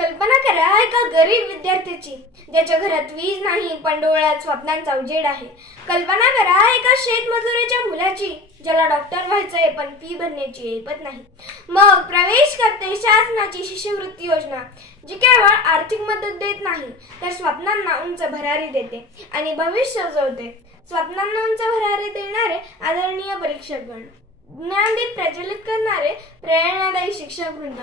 कल्पना करा एका गरीब विद्यार्थ्याची ज्याच्या घरात वीज नाही पण डोळ्यात स्वप्नांचा उजेड आहे. कल्पना करा एका शेतमजुराच्या मुलाची ज्याला डॉक्टर व्हायचंय पण फी भरण्याची ऐपत नाही. मग प्रवेश करते शासनाची शिष्यवृत्ती योजना, जी केवळ आर्थिक मदत देत नाही तर स्वप्नांना उंच भरारी देते आणि भविष्य उजळते. स्वप्नांना उंच भरारी देणारे आदरणीय परीक्षकगण, ज्ञानदीप प्रज्वलित करणारे प्रेरणादायी शिक्षकवृंद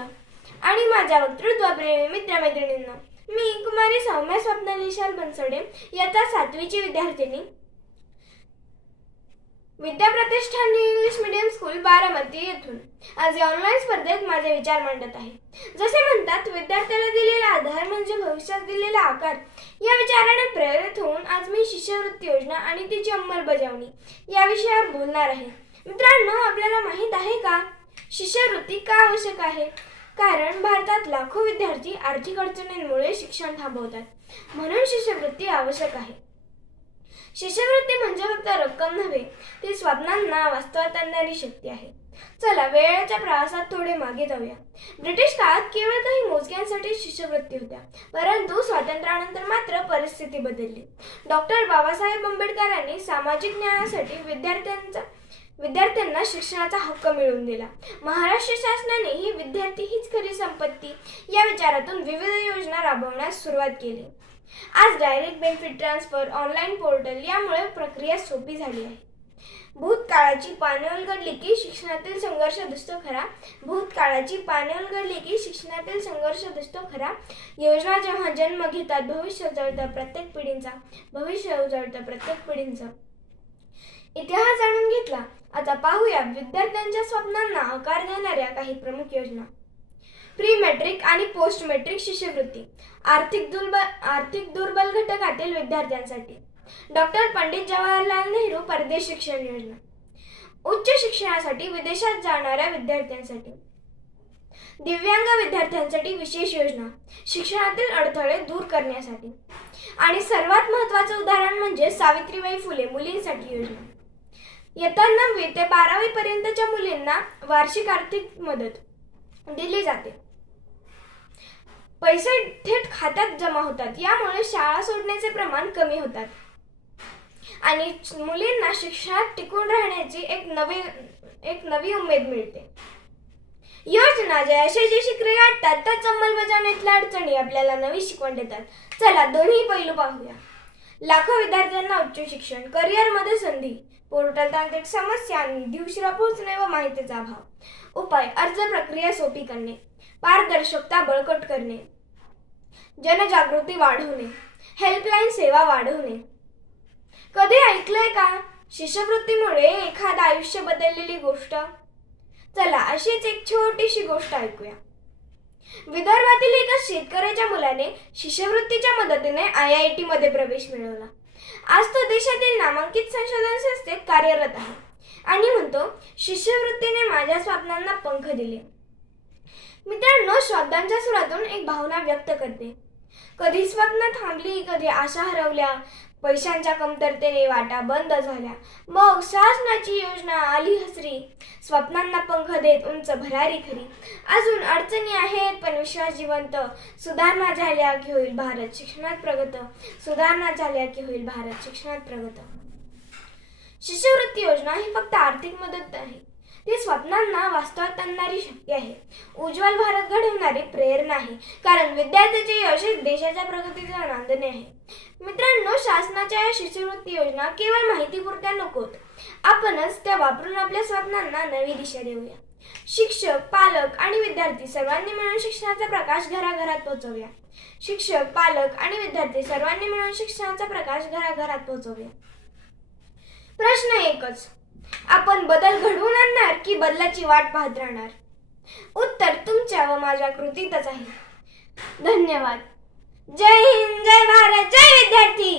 आणि माझ्या वक्तृत्वप्रेमी मित्रमैत्रिणींनो, मी कुमारी सौम्या स्वप्नाली शाल बनसोडे, इयत्ता 7वीची विद्यार्थिनी, Vidyapratishthan English medium school Baramati येथून आज या ऑनलाईन स्पर्धेत माझे विचार मांडत आहे. जसे म्हणतात, विद्यार्थ्याला दिलेला आधार म्हणजे भविष्यात दिलेला आकार. या विचाराने प्रेरित होऊन आज मी शिष्यवृत्ती योजना आणि तिची अंमलबजावणी या विषयावर बोलणार आहे. मित्रांनो, आपल्याला माहित आहे का शिष्यवृत्ती का आवश्यक आहे? कारण भारतात लाखो विद्यार्थी आर्थिक अडचणींमुळे शिक्षण थांबवतात, म्हणून शिष्यवृत्ती आवश्यक आहे. शिष्यवृत्ती म्हणजे फक्त रक्कम नव्हे, ती स्वप्नांना वास्तवात आणणारी शक्ती आहे. चला वेळेच्या प्रवासात थोडे मागे जाऊया. ब्रिटिश काळात केवळ काही मोजक्यांसाठी शिष्यवृत्ती होत्या, परंतु स्वातंत्र्यानंतर मात्र परिस्थिती बदलली. डॉक्टर बाबासाहेब आंबेडकरांनी सामाजिक न्यायासाठी विद्यार्थ्यांना शिक्षणाचा हक्क मिळवून दिला. महाराष्ट्र शासनाने ही विद्यार्थी हीच खरी संपत्ती या विचारातून विविध योजना राबवण्यास सुरुवात केली. आज direct benefit transfer, online portal यामुळे प्रक्रिया सोपी झाली आहे. भूतकाळाची पाने उलगडली की शिक्षणातील संघर्ष दिसतो खरा. भूतकाळाची पाने उलगडली की शिक्षणातील संघर्ष दिसतो खरा. योजना जेव्हा जन्म घेतात, भविष्य उजळतं प्रत्येक पिढींचा, भविष्य उजळतं प्रत्येक पिढींचं. इतिहास जाणून घेतला, आता पाहूया विद्यार्थ्यांच्या स्वप्नांना आकार देणाऱ्या काही प्रमुख योजना. प्री मॅट्रिक आणि पोस्ट मॅट्रिक शिष्यवृत्ती, आर्थिक दुर्बल घटकातील विद्यार्थ्यांसाठी. डॉक्टर पंडित जवाहरलाल नेहरू परदेश शिक्षण योजना, उच्च शिक्षणासाठी विदेशात जाणाऱ्या विद्यार्थ्यांसाठी. दिव्यांग विद्यार्थ्यांसाठी विशेष योजना, शिक्षणातील अडथळे दूर करण्यासाठी. आणि सर्वात महत्त्वाचं उदाहरण म्हणजे सावित्रीबाई फुले मुलींसाठी योजना. इयत्ता 9वी ते 12वी पर्यंतच्या मुलींना वार्षिक आर्थिक मदत दिली जाते. पैसे थेट खात्यात जमा होतात, यामुळे शाळा सोडण्याचे प्रमाण कमी होतात आणि मुलींना शिक्षणात टिकून राहण्याची एक नवी उमेद मिळते. योजना जशी शिखरे गाठतात त्याच अंमलबजावणीतल्या अडचणी आपल्याला नवी शिकवण देतात. चला दोन्ही पैलू पाहूया. लाखो विद्यार्थ्यांना उच्च शिक्षण, करिअरमध्ये संधी, पोर्टल तांत्रिक समस्या, निधी उशिरा पोहोचणे व माहितीचा अभाव. उपाय: अर्ज प्रक्रिया सोपी करणे, पारदर्शकता बळकट करणे, जनजागृती वाढवणे, हेल्पलाईन सेवा वाढवणे. कधी ऐकलंय का शिष्यवृत्तीमुळे एखादं आयुष्य बदललेली गोष्ट? चला अशीच एक छोटीशी गोष्ट ऐकूया. विदर्भातील एका शेतकऱ्याच्या मुलाने शिष्यवृत्तीच्या मदतीने IIT मध्ये प्रवेश मिळवला. आज तो देशातील नामांकित संशोधन संस्थेत कार्यरत आहे आणि म्हणतो, शिष्यवृत्तीने माझ्या स्वप्नांना पंख दिले. मित्रांनो, शब्दांच्या सुरातून एक भावना व्यक्त करते. कधी स्वप्न थांबली, कधी आशा हरवल्या, पैशांच्या कमतरतेने वाटा बंद झाल्या. मग शासनाची योजना आली हसरी, स्वप्नांना पंख देत उंच भरारी खरी. अजून अडचणी आहेत पण विश्वास जिवंत, सुधारणा झाल्या की होईल भारत शिक्षणात प्रगत, सुधारणा झाल्या की होईल भारत शिक्षणात प्रगत. शिष्यवृत्ती योजना ही फक्त आर्थिक मदत नाही, ती स्वप्नांना वास्तवात आणणारी शक्ती आहे, उज्ज्वल भारत घडवणारी प्रेरणा आहे. कारण विद्यार्थ्याचे यश हे देशाच्या प्रगतीचा नांदणे आहे. मित्रांनो, शासनाच्या या शिष्यवृत्ती योजना केवळ माहितीपुरत्या नकोत, आपणच त्या वापरून आपल्या स्वप्नांना नवी दिशा देऊया. शिक्षक, पालक आणि विद्यार्थी सर्वांनी मिळून शिक्षणाचा प्रकाश घराघरात पोहोचवूया. शिक्षक, पालक आणि विद्यार्थी सर्वांनी मिळून शिक्षणाचा प्रकाश घराघरात पोहोचवूया. प्रश्न एकच, आपण बदल घडवून आणणार की बदलाची वाट पाहत राहणार? उत्तर तुमच्या व माझ्या कृतीतच आहे. धन्यवाद. जय हिंद, जय भारत, जय विद्यार्थी.